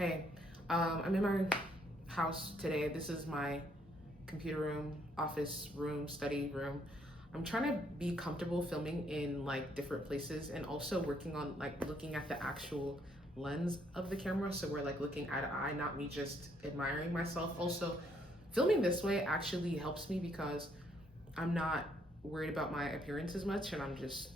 Hey, I'm in my house today. This is my computer room, office room, study room. I'm trying to be comfortable filming in like different places and also working on like looking at the actual lens of the camera. So we're like looking eye to eye, not me just admiring myself. Also, filming this way actually helps me because I'm not worried about my appearance as much and I'm just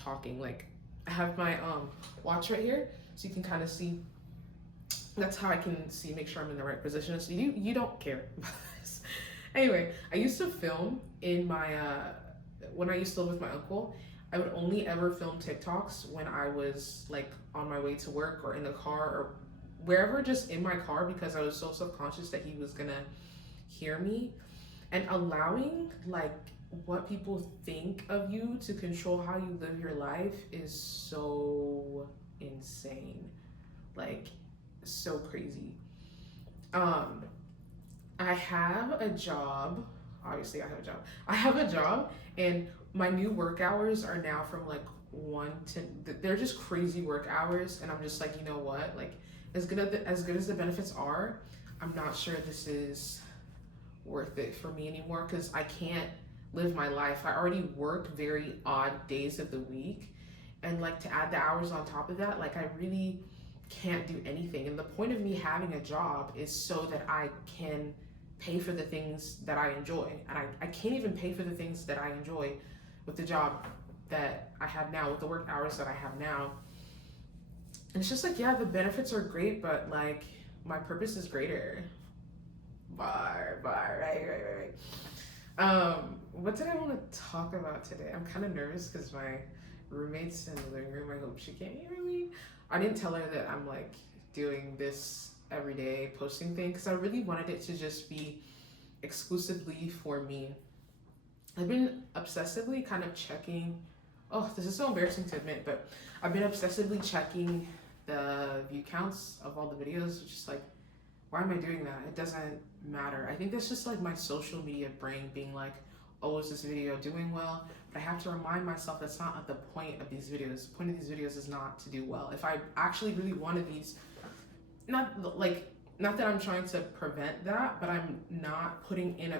talking. Like I have my watch right here so you can kind of see. That's how I can see, make sure I'm in the right position. So you don't care about this. Anyway, I used to film in my when I used to live with my uncle. I would only ever film TikToks when I was like on my way to work or in the car or wherever, just in my car, because I was so subconscious that he was gonna hear me. And allowing like what people think of you to control how you live your life is so insane. Like so crazy. Um, I have a job. Obviously, I have a job. I have a job, and my new work hours are now from like 1 to. They're just crazy work hours, and I'm just like, you know what? Like, as good as the benefits are, I'm not sure this is worth it for me anymore because I can't live my life. I already work very odd days of the week, and like to add the hours on top of that, like I really can't do anything. And the point of me having a job is so that I can pay for the things that I enjoy. And I can't even pay for the things that I enjoy with the job that I have now, with the work hours that I have now. And it's just like, yeah, the benefits are great, but like my purpose is greater. Right. What did I want to talk about today? I'm kind of nervous because my roommate's in the living room. I hope she can't hear me. I didn't tell her that I'm like doing this everyday posting thing because I really wanted it to just be exclusively for me. I've been obsessively kind of checking. Oh, this is so embarrassing to admit, but I've been obsessively checking the view counts of all the videos, which is like, why am I doing that? It doesn't matter. I think that's just like my social media brain being like, oh, is this video doing well? But I have to remind myself that's not the point of these videos. The point of these videos is not to do well. If I actually really wanted these, not that I'm trying to prevent that, but I'm not putting in a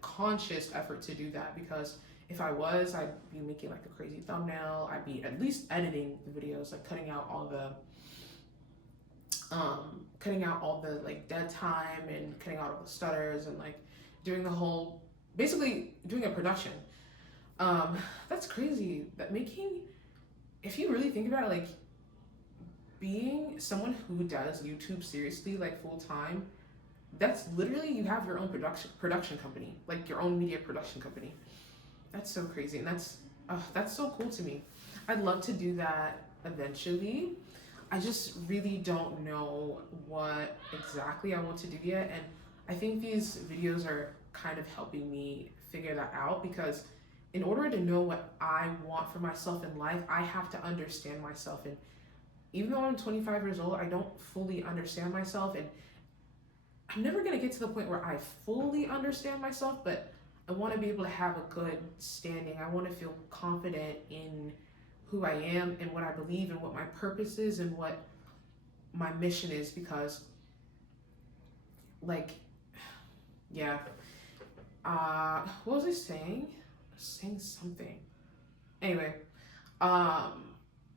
conscious effort to do that because if I was, I'd be making like a crazy thumbnail. I'd be at least editing the videos, like cutting out all the like dead time and cutting out all the stutters and like doing the whole, basically doing a production. Um, that's crazy. That making, if you really think about it, like being someone who does YouTube seriously, like full time, that's literally, you have your own production company, like your own media production company. That's so crazy, and that's so cool to me. I'd love to do that eventually. I just really don't know what exactly I want to do yet, and I think these videos are kind of helping me figure that out because in order to know what I want for myself in life, I have to understand myself. And even though I'm 25 years old, I don't fully understand myself, and I'm never going to get to the point where I fully understand myself, but I want to be able to have a good standing. I want to feel confident in who I am and what I believe and what my purpose is and what my mission is because, like, yeah. What was I saying? I was saying something. Anyway, um,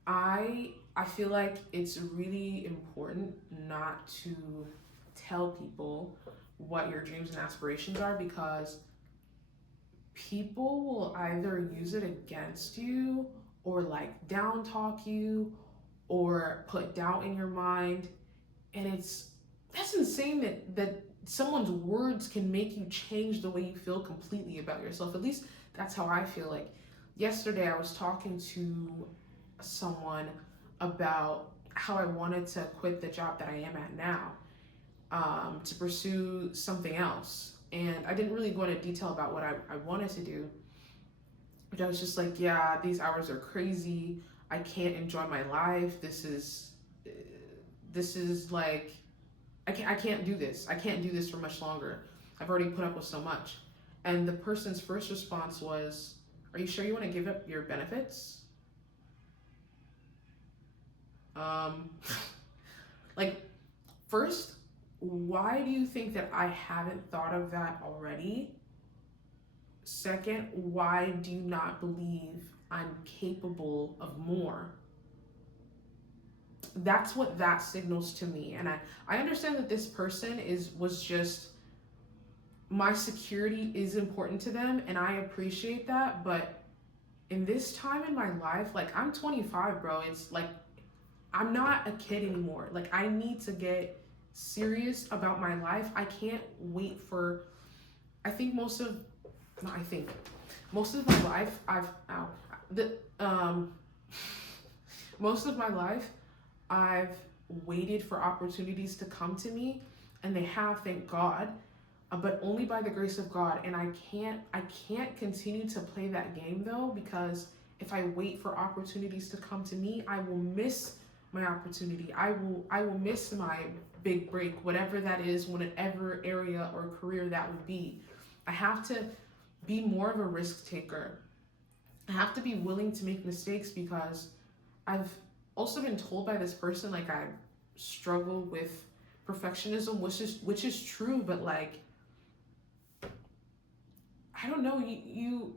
I feel like it's really important not to tell people what your dreams and aspirations are because people will either use it against you or like down talk you or put doubt in your mind, and that's insane that someone's words can make you change the way you feel completely about yourself. At least that's how I feel. Like yesterday I was talking to someone about how I wanted to quit the job that I am at now, to pursue something else. And I didn't really go into detail about what I wanted to do, but I was just like, yeah, these hours are crazy. I can't enjoy my life. This is like, I can't do this. I can't do this for much longer. I've already put up with so much. And the person's first response was, are you sure you want to give up your benefits? Um, like First, why do you think that I haven't thought of that already? Second, why do you not believe I'm capable of more? That's what that signals to me. And I understand that this person was just, my security is important to them and I appreciate that, but in this time in my life, like I'm 25, bro. It's like I'm not a kid anymore. Like I need to get serious about my life. I can't wait for, I think most of no, I think most of my life I've ow, the most of my life I've waited for opportunities to come to me, and they have, thank God, but only by the grace of God. And I can't continue to play that game though, because if I wait for opportunities to come to me, I will miss my opportunity. I will miss my big break, whatever that is, whatever area or career that would be. I have to be more of a risk taker. I have to be willing to make mistakes, because I've also been told by this person like I struggle with perfectionism, which is true, but like I don't know, you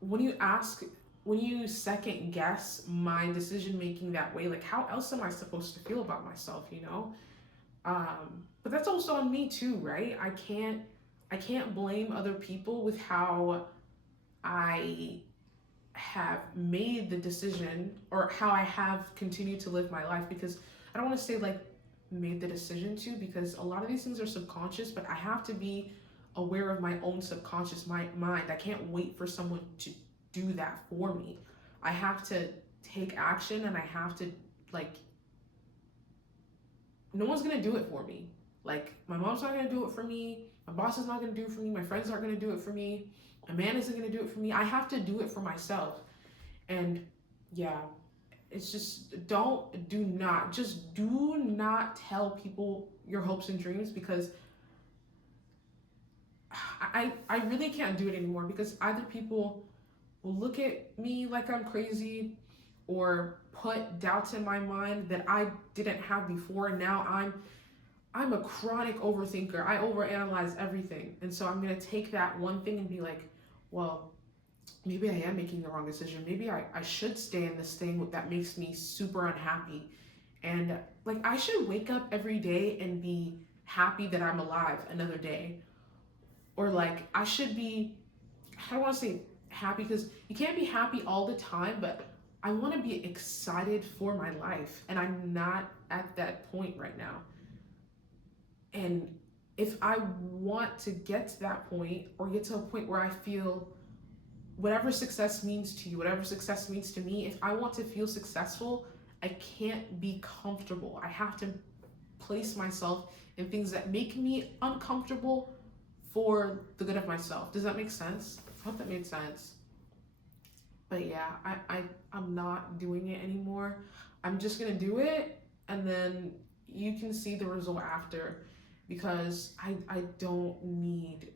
when you ask when you second guess my decision making that way, like how else am I supposed to feel about myself, you know? But that's also on me too, right? I can't blame other people with how I have made the decision or how I have continued to live my life, because I don't want to say like made the decision to, because a lot of these things are subconscious, but I have to be aware of my own subconscious mind. I can't wait for someone to do that for me. I have to take action, and I have to, like, no one's gonna do it for me. Like, my mom's not gonna do it for me, my boss is not gonna do it for me, my friends aren't gonna do it for me, a man isn't gonna do it for me. I have to do it for myself. And yeah, it's just do not tell people your hopes and dreams, because I really can't do it anymore, because either people will look at me like I'm crazy or put doubts in my mind that I didn't have before. And now I'm a chronic overthinker. I overanalyze everything. And so I'm going to take that one thing and be like, well, maybe I am making the wrong decision. Maybe I should stay in this thing that makes me super unhappy. And like, I should wake up every day and be happy that I'm alive another day. Or like, I should be, I don't want to say happy, because you can't be happy all the time, but I want to be excited for my life. And I'm not at that point right now. And if I want to get to that point, or get to a point where I feel whatever success means to you, whatever success means to me, if I want to feel successful, I can't be comfortable. I have to place myself in things that make me uncomfortable for the good of myself. Does that make sense? I hope that made sense. But yeah, I'm not doing it anymore. I'm just gonna do it, and then you can see the result after, because I don't need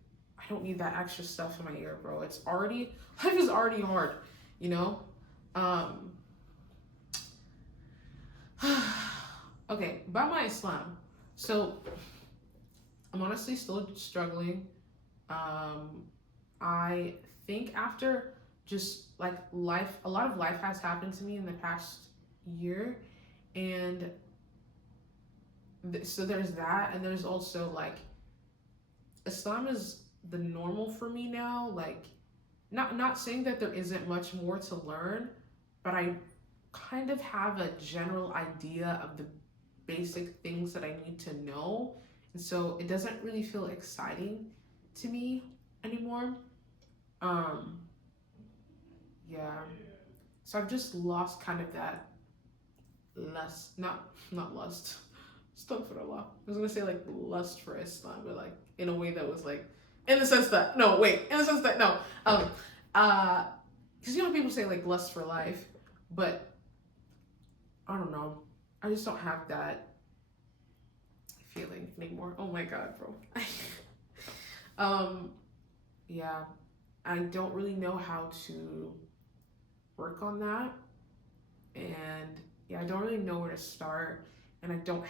that extra stuff in my ear, bro. It's already, life is already hard, you know? Okay, about my Islam. So I'm honestly still struggling. I think after just like life, a lot of life has happened to me in the past year. And so there's that. And there's also like, Islam is the normal for me now. Like, not saying that there isn't much more to learn, but I kind of have a general idea of the basic things that I need to know. And so it doesn't really feel exciting to me anymore. Yeah. So I've just lost kind of that lust, not lust. Astaghfirullah. I was gonna say like lust for Islam, but like in a way that was like, in the sense that no. Because you know people say like lust for life, but I don't know. I just don't have that feeling anymore. Oh my god, bro. Yeah, I don't really know how to work on that, and yeah, I don't really know where to start, and I don't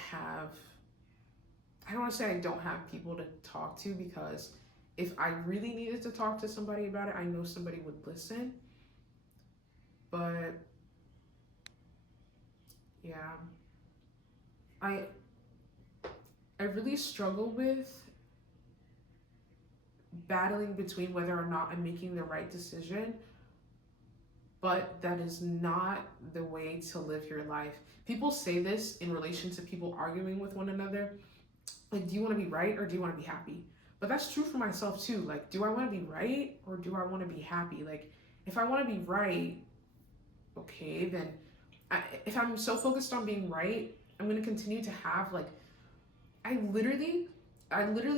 want to say I don't have people to talk to, because if I really needed to talk to somebody about it, I know somebody would listen. But yeah, I I really struggle with battling between whether or not I'm making the right decision, but that is not the way to live your life. People say this in relation to people arguing with one another. Like, do you want to be right or do you want to be happy? But that's true for myself too. Like, do I want to be right or do I want to be happy? Like, if I want to be right, okay, then if I'm so focused on being right, I'm going to continue to have like, I literally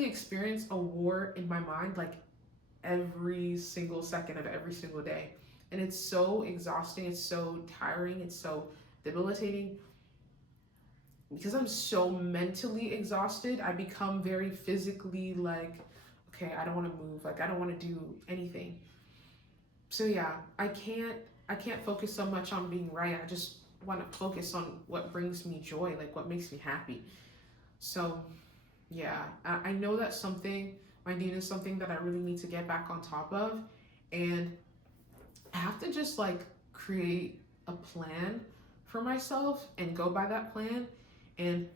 experience a war in my mind like every single second of every single day. And it's so exhausting, it's so tiring, it's so debilitating. Because I'm so mentally exhausted, I become very physically like, okay, I don't want to move, like I don't want to do anything. So yeah, I can't focus so much on being right. I just want to focus on what brings me joy, like what makes me happy. So yeah, I know that's something, my need is something that I really need to get back on top of. And I have to just like create a plan for myself and go by that plan and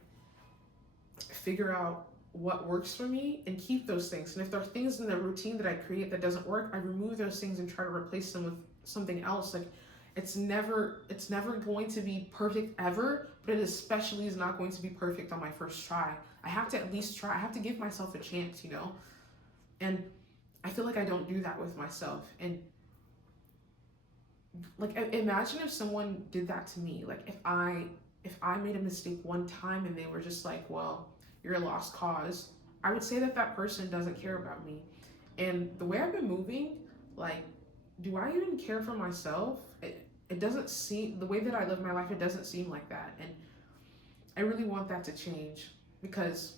figure out what works for me and keep those things. And if there are things in the routine that I create that doesn't work, I remove those things and try to replace them with something else. Like it's never going to be perfect ever, but it especially is not going to be perfect on my first try. I have to at least try. I have to give myself a chance, you know? And I feel like I don't do that with myself. And like imagine if someone did that to me. Like if I made a mistake one time and they were just like, well, you're a lost cause, I would say that that person doesn't care about me. And the way I've been moving, like, do I even care for myself? It doesn't seem, the way that I live my life, it doesn't seem like that. And I really want that to change, because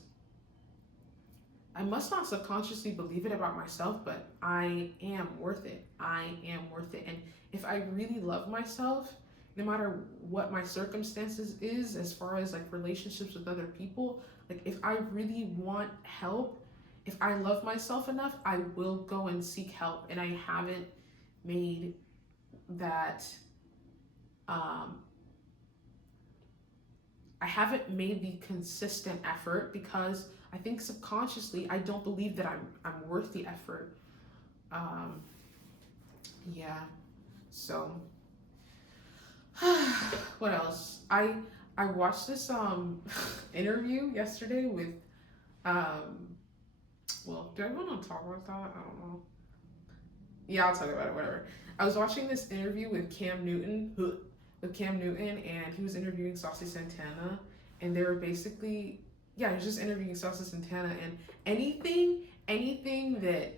I must not subconsciously believe it about myself, but I am worth it. I am worth it. And if I really love myself, no matter what my circumstances is, as far as like relationships with other people, like if I really want help, if I love myself enough, I will go and seek help. And I haven't made that, I haven't made the consistent effort, because I think subconsciously I don't believe that I'm worth the effort. Um, yeah. So what else? I watched this interview yesterday with um well, do I want to talk about that? I don't know. Yeah, I'll talk about it, whatever. I was watching this interview with Cam Newton, and he was interviewing Saucy Santana, and they were basically, yeah, he was just interviewing Saucy Santana, and anything that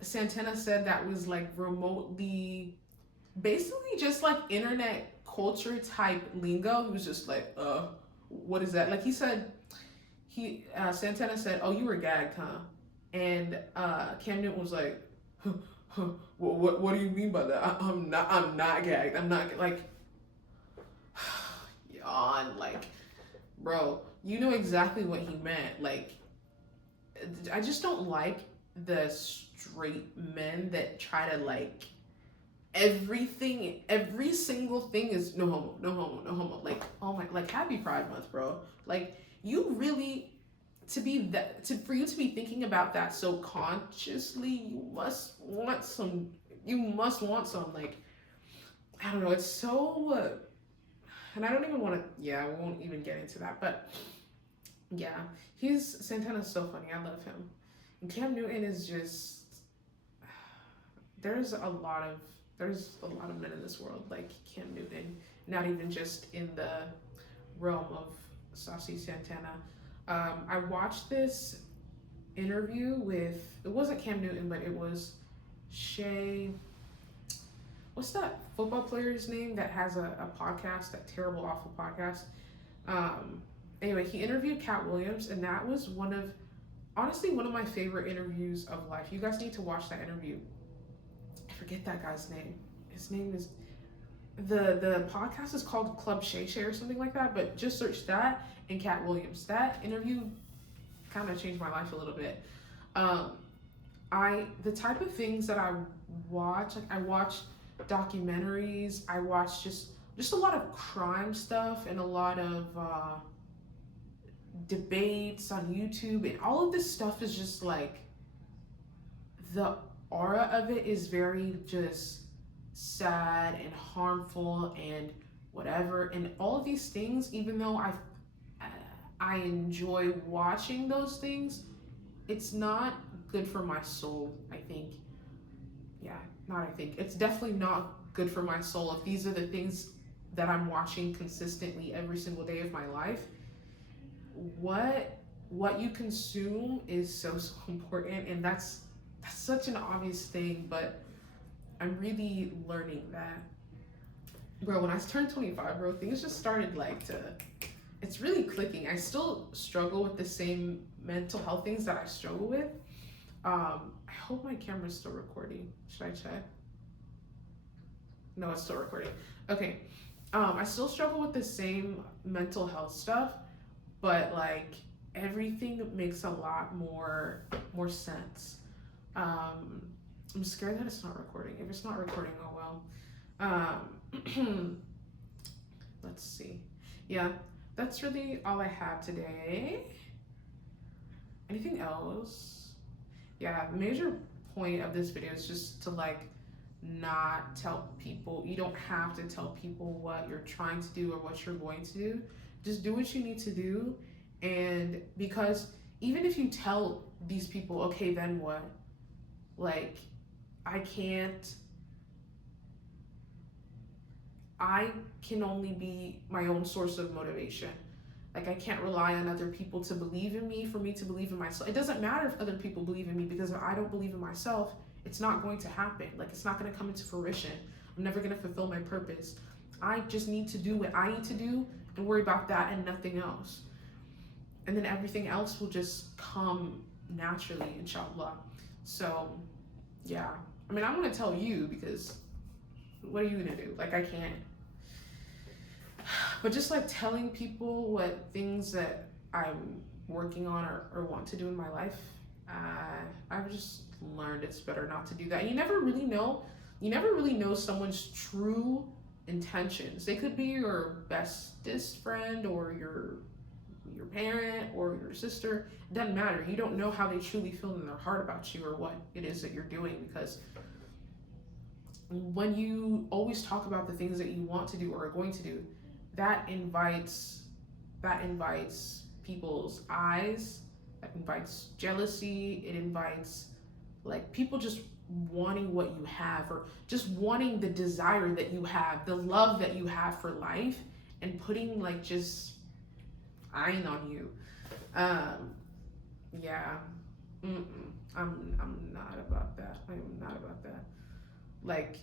Santana said that was like remotely, basically just like internet culture type lingo, he was just like, what is that? Like he said, Santana said, "Oh, you were gagged, huh?" And Cam Newton was like, what do you mean by that? I'm not gagged. I'm not like, yawn, like, bro, you know exactly what he meant. Like, I just don't like the straight men that try to like every single thing is no homo, no homo, no homo. Like, oh my, like happy Pride Month, bro. Like, you really, for you to be thinking about that so consciously, you must want some, like, I don't know, it's so and I don't even want to, yeah, I won't even get into that, but yeah, Santana's so funny. I love him. And Cam Newton is just, there's a lot of men in this world like Cam Newton, not even just in the realm of Saucy Santana. I watched this interview with, it wasn't Cam Newton, but it was Shay, what's that football player's name that has a podcast, that terrible, awful podcast? Anyway, he interviewed Cat Williams, and that was honestly, one of my favorite interviews of life. You guys need to watch that interview. I forget that guy's name. His name is, the podcast is called Club Shay Shay or something like that, but just search that and Cat Williams. That interview kind of changed my life a little bit. Um, the type of things that I watch, like I watch documentaries, I watch just a lot of crime stuff and a lot of debates on YouTube, and all of this stuff is just like the aura of it is very just sad and harmful and whatever, and all of these things, even though I enjoy watching those things, it's not good for my soul. I think, yeah, not I think it's definitely not good for my soul if these are the things that I'm watching consistently every single day of my life. What you consume is so important, and that's such an obvious thing, but I'm really learning that, bro. When I turned 25, bro, things just started like to, it's really clicking. I still struggle with the same mental health things that I struggle with. I hope my camera's still recording. Should I check? No, it's still recording. Okay. I still struggle with the same mental health stuff, but like everything makes a lot more sense. I'm scared that it's not recording. If it's not recording, oh well. Let's see. Yeah, that's really all I have today. Anything else? Yeah, the major point of this video is just to like not tell people. You don't have to tell people what you're trying to do or what you're going to do. Just do what you need to do. And because even if you tell these people, okay, then what? Like, I can only be my own source of motivation. Like, I can't rely on other people to believe in me, for me to believe in myself. It doesn't matter if other people believe in me, because if I don't believe in myself, it's not going to happen. Like, it's not going to come into fruition. I'm never going to fulfill my purpose. I just need to do what I need to do and worry about that and nothing else. And then everything else will just come naturally, inshallah. So, yeah. I mean, I'm going to tell you, because what are you going to do? Like, I can't. But just like telling people what things that I'm working on or want to do in my life, I've just learned it's better not to do that. You never really know someone's true intentions. They could be your bestest friend or your parent or your sister. It doesn't matter. You don't know how they truly feel in their heart about you or what it is that you're doing, because when you always talk about the things that you want to do or are going to do, that invites people's eyes, that invites jealousy, it invites like people just wanting what you have, or just wanting the desire that you have, the love that you have for life, and putting like just eyeing on you. Yeah. I'm not about that. I am not about that. Like,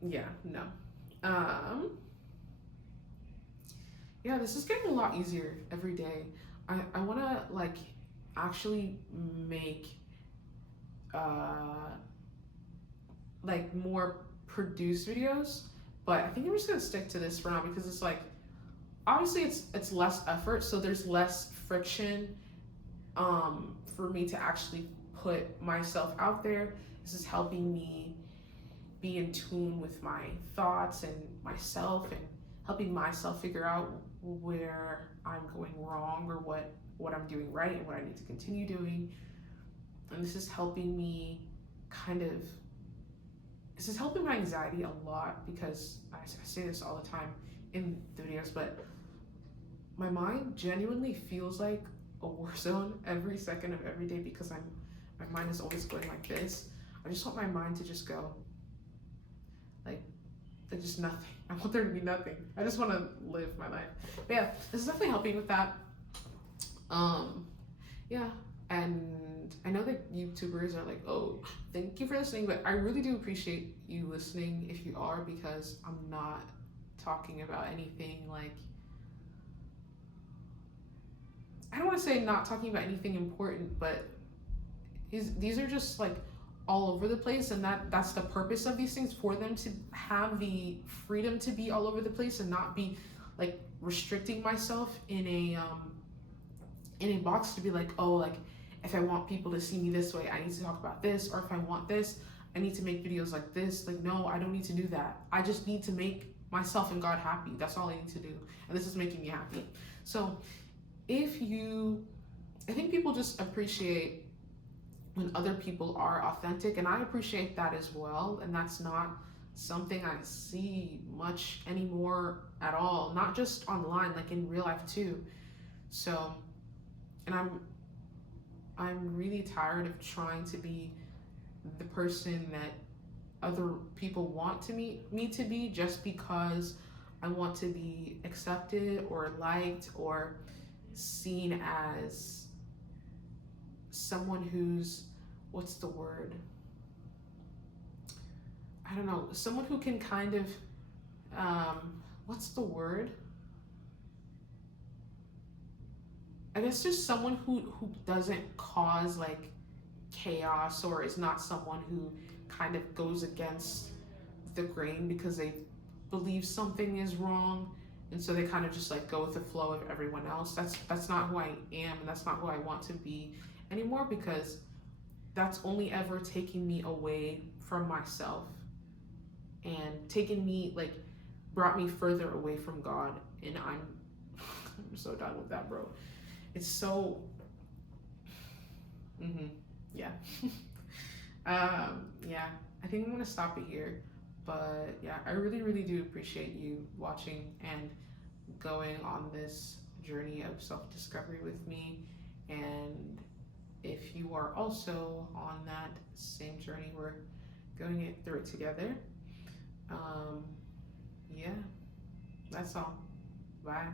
yeah, no. Yeah, this is getting a lot easier every day. I want to like actually make like more produced videos, but I think I'm just gonna stick to this for now, because it's like, obviously it's less effort, so there's less friction for me to actually put myself out there. This is helping me be in tune with my thoughts and myself, and helping myself figure out where I'm going wrong or what I'm doing right and what I need to continue doing. And this is helping me this is helping my anxiety a lot, because I say this all the time in the videos, but my mind genuinely feels like a war zone every second of every day, because my mind is always going like this. I just want my mind to just go like just nothing. I want there to be nothing. I just want to live my life. But yeah, this is definitely helping with that. Yeah, and I know that YouTubers are like, oh, thank you for listening, but I really do appreciate you listening if you are, because I'm not talking about anything like, I don't want to say not talking about anything important, but these are just like all over the place, and that's the purpose of these things, for them to have the freedom to be all over the place and not be like restricting myself in a box to be like, oh, like if I want people to see me this way, I need to talk about this, or if I want this, I need to make videos like this. Like, no, I don't need to do that. I just need to make myself and God happy. That's all I need to do, and this is making me happy. So I think people just appreciate when other people are authentic, and I appreciate that as well. And that's not something I see much anymore at all, not just online, like in real life too. So, and I'm really tired of trying to be the person that other people want me to be, just because I want to be accepted or liked or seen as someone who's, what's the word? I don't know, someone who can kind of, what's the word? I guess just someone who doesn't cause like chaos, or is not someone who kind of goes against the grain because they believe something is wrong, and so they kind of just like go with the flow of everyone else. That's not who I am, and that's not who I want to be anymore, because that's only ever taking me away from myself and taking me like brought me further away from God, and I'm so done with that, bro. It's so yeah. Yeah, I think I'm gonna stop it here. But yeah, I really do appreciate you watching and going on this journey of self-discovery with me. And if you are also on that same journey, we're going it through it together. Yeah, that's all. Bye.